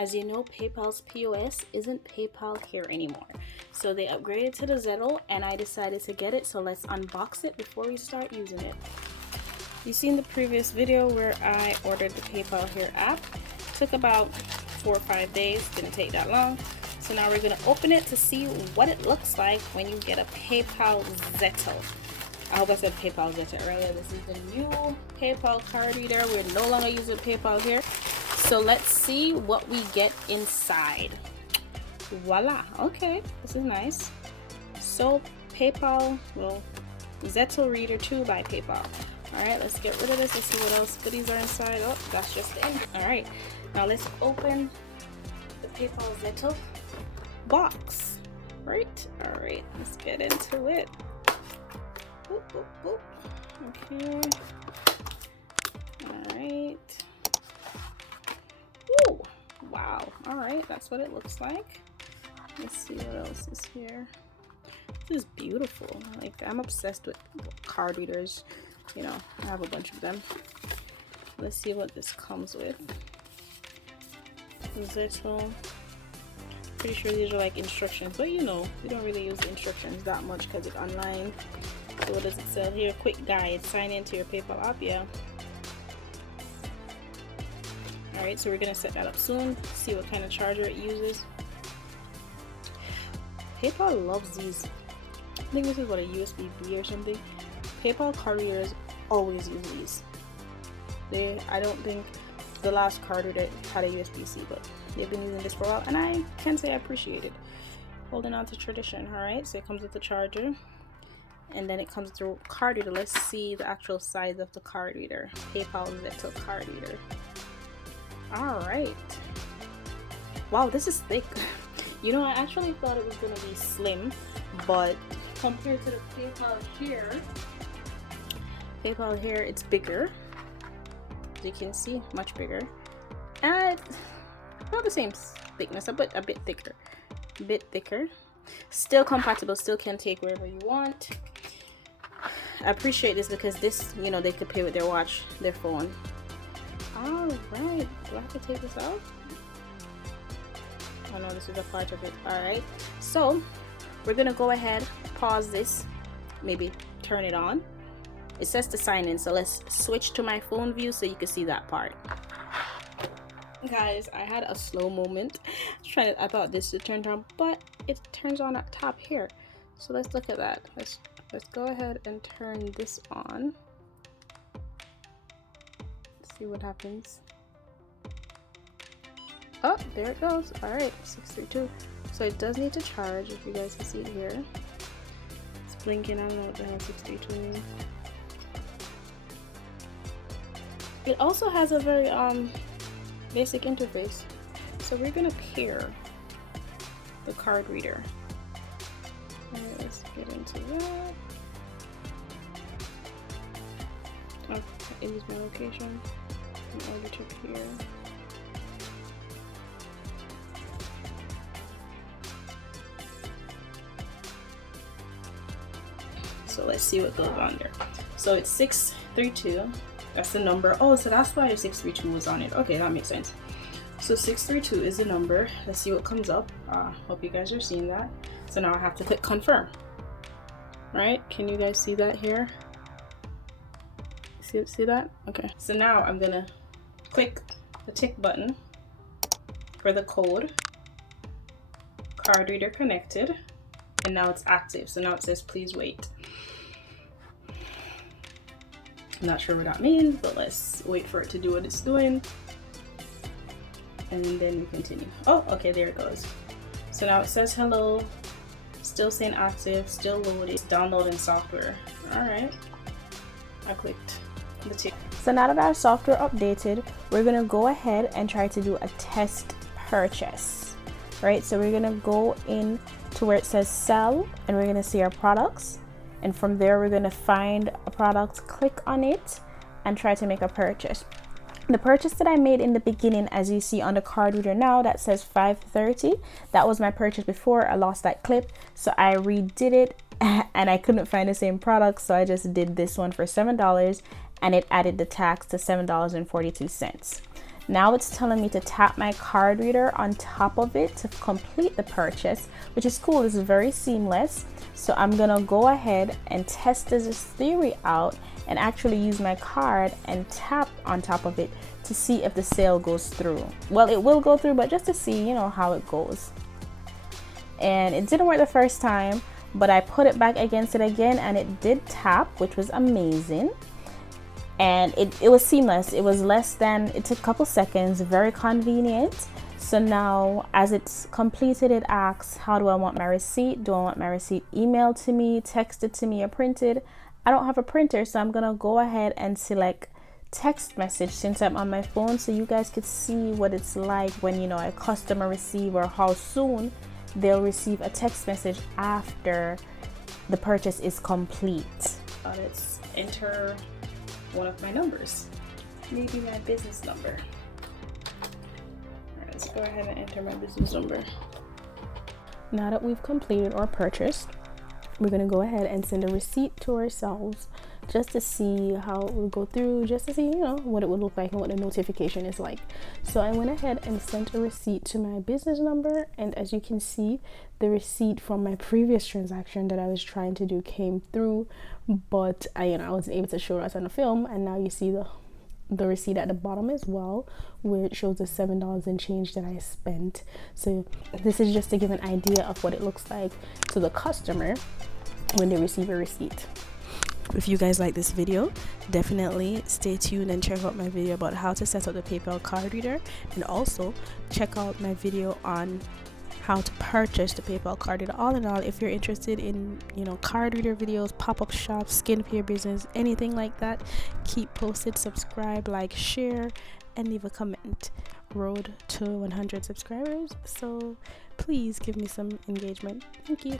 As you know, PayPal's POS isn't PayPal here anymore. So they upgraded to the Zettle and I decided to get it. So let's unbox it before we start using it. You've seen the previous video where I ordered the PayPal Here app. Took about 4 or 5 days, didn't take that long. So now we're gonna open it to see what it looks like when you get a PayPal Zettle. I hope I said PayPal Zettle earlier. This is the new PayPal card reader. We're no longer using PayPal Here. So let's see what we get inside. Voila, okay, this is nice. So PayPal, well, Zettle Reader 2 by PayPal. All right, let's get rid of this. Let's see what else goodies are inside. Oh, that's just the end. All right, now let's open the PayPal Zettle box. Right, all right, let's get into it. Boop, boop, boop. Okay, all right. Ooh, wow, all right, that's what it looks like. Let's see what else is here. This is beautiful. Like, I'm obsessed with card readers. You know, I have a bunch of them. Let's see what this comes with. Zettle. Pretty sure these are like instructions, but you know, we don't really use the instructions that much because it's online. So what does it say here? Quick guide. Sign into your PayPal app. Yeah. All right, so we're gonna set that up soon. See what kind of charger it uses. PayPal loves these. I think this is what, a USB-B or something. PayPal card readers always use these. I don't think the last card reader had a USB-C, but they've been using this for a while, and I can say I appreciate it. Holding on to tradition. All right, so it comes with the charger, and then it comes through card reader. Let's see the actual size of the card reader. PayPal Zettle card reader. All right. Wow, this is thick. You know, I actually thought it was gonna be slim, but compared to the PayPal Here, it's bigger. As you can see, much bigger, and about the same thickness, but a bit thicker. Still compatible, still can take wherever you want. I appreciate this because this, you know, they could pay with their watch, their phone. All right, do I have to take this out? Oh no, this is a part of it. All right, so we're gonna go ahead, pause this, maybe turn it on. It says to sign in, so let's switch to my phone view so you can see that part. Guys, I had a slow moment. I thought this would turn on, but it turns on at top here. So let's look at that. Let's go ahead and turn this on. Let's see what happens. Oh, there it goes. All right, 632. So it does need to charge, if you guys can see it here. It's blinking. I don't know what the hell 632 means. It also has a very basic interface. So we're gonna pair the card reader. All right, let's get into that. Oh, I use my location in order to pair. So let's see what goes on there. So it's 632. That's the number. Oh, so that's why 632 was on it. Okay, that makes sense. So 632 is the number. Let's see what comes up. Hope you guys are seeing that. So now I have to click confirm. Right? Can you guys see that here? See that? Okay. So now I'm gonna click the tick button for the code. Card reader connected. And now it's active. So now it says please wait. I'm not sure what that means, but let's wait for it to do what it's doing. And then we continue. Oh, okay, there it goes. So now it says hello. Still saying active, still loading, downloading software. All right. I clicked the tick. So now that our software updated, we're gonna go ahead and try to do a test purchase. Right, so we're gonna go in to where it says sell, and we're gonna see our products. And from there, we're gonna find a product, click on it, and try to make a purchase. The purchase that I made in the beginning, as you see on the card reader now, that says $5.30. That was my purchase before. I lost that clip, so I redid it, and I couldn't find the same product, so I just did this one for $7, and it added the tax to $7.42. Now it's telling me to tap my card reader on top of it to complete the purchase, which is cool. It's very seamless. So I'm gonna go ahead and test this theory out and actually use my card and tap on top of it to see if the sale goes through. Well, it will go through, but just to see, you know, how it goes. And it didn't work the first time, but I put it back against it again and it did tap, which was amazing. And it was seamless. It was less than, it took a couple seconds, very convenient. So now as it's completed, it asks, how do I want my receipt? Do I want my receipt emailed to me, texted to me, or printed? I don't have a printer, so I'm gonna go ahead and select text message since I'm on my phone, so you guys could see what it's like when, you know, a customer receive, or how soon they'll receive a text message after the purchase is complete. Let's enter one of my numbers, maybe my business number. Alright, let's go ahead and enter my business number. Now that we've completed our purchase, we're going to go ahead and send a receipt to ourselves just to see how it will go through, just to see, you know, what it would look like and what the notification is like. So I went ahead and sent a receipt to my business number, and as you can see, the receipt from my previous transaction that I was trying to do came through, but I wasn't able to show us on the film. And now you see the receipt at the bottom as well, where it shows the $7 and change that I spent. So this is just to give an idea of what it looks like to the customer when they receive a receipt. If you guys like this video, definitely stay tuned and check out my video about how to set up the PayPal card reader, and also check out my video on how to purchase the PayPal card reader. All in all, if you're interested in, you know, card reader videos, pop-up shops, skincare business, anything like that, keep posted, subscribe, like, share, and leave a comment. Road to 100 subscribers, so please give me some engagement. Thank you.